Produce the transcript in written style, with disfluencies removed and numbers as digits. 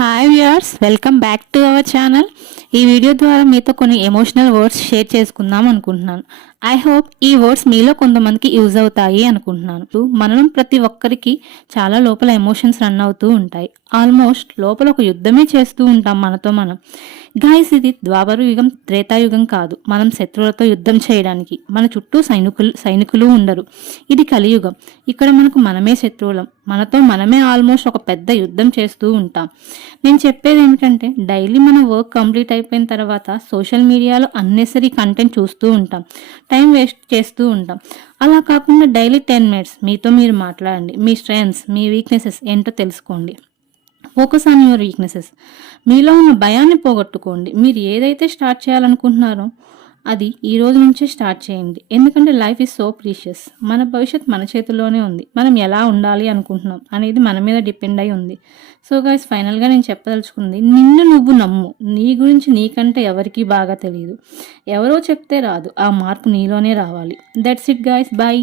Hi viewers, welcome back to our channel. ఈ video ద్వారా మీతో కొన్ని ఎమోషనల్ వర్డ్స్ షేర్ చేసుకుందాం అనుకుంటున్నాను. ఐ హోప్ ఈ వర్డ్స్ మీలో కొంతమందికి యూజ్ అవుతాయి అనుకుంటున్నాను. మనం ప్రతి ఒక్కరికి చాలా లోపల ఎమోషన్స్ రన్ అవుతూ ఉంటాయి. ఆల్మోస్ట్ లోపల ఒక యుద్ధమే చేస్తూ ఉంటాం మనతో మనం. గాయస్, ఇది ద్వాపర యుగం, త్రేతాయుగం కాదు. మనం శత్రువులతో యుద్ధం చేయడానికి మన చుట్టూ సైనికులు ఉండరు. ఇది కలియుగం. ఇక్కడ మనమే శత్రువులం. మనతో మనమే ఆల్మోస్ట్ ఒక పెద్ద యుద్ధం చేస్తూ ఉంటాం. నేను చెప్పేది ఏమిటంటే, డైలీ మన వర్క్ కంప్లీట్ అయిపోయిన తర్వాత సోషల్ మీడియాలో అన్నెసరీ కంటెంట్ చూస్తూ ఉంటాం, టైం వేస్ట్ చేస్తూ ఉంటాం. అలా కాకుండా డైలీ 10 minutes మీతో మీరు మాట్లాడండి. మీ స్ట్రెంగ్స్, మీ వీక్నెసెస్ ఏంటో తెలుసుకోండి. Focus on your weaknesses. మీలో ఉన్న భయాన్ని పోగొట్టుకోండి. మీరు ఏదైతే స్టార్ట్ చేయాలనుకుంటున్నారో అది ఈ రోజు నుంచే స్టార్ట్ చేయండి. ఎందుకంటే లైఫ్ ఈజ్ సో ప్రీషియస్. మన భవిష్యత్ మన చేతుల్లోనే ఉంది. మనం ఎలా ఉండాలి అనుకుంటున్నాం అనేది మన మీద డిపెండ్ అయి ఉంది. సో గైస్, ఫైనల్గా నేను చెప్పదలుచుకుంది, నిన్ను నువ్వు నమ్ము. నీ గురించి నీకంటే ఎవరికీ బాగా తెలియదు. ఎవరో చెప్తే రాదు, ఆ మార్పు నీలోనే రావాలి. That's it guys, bye.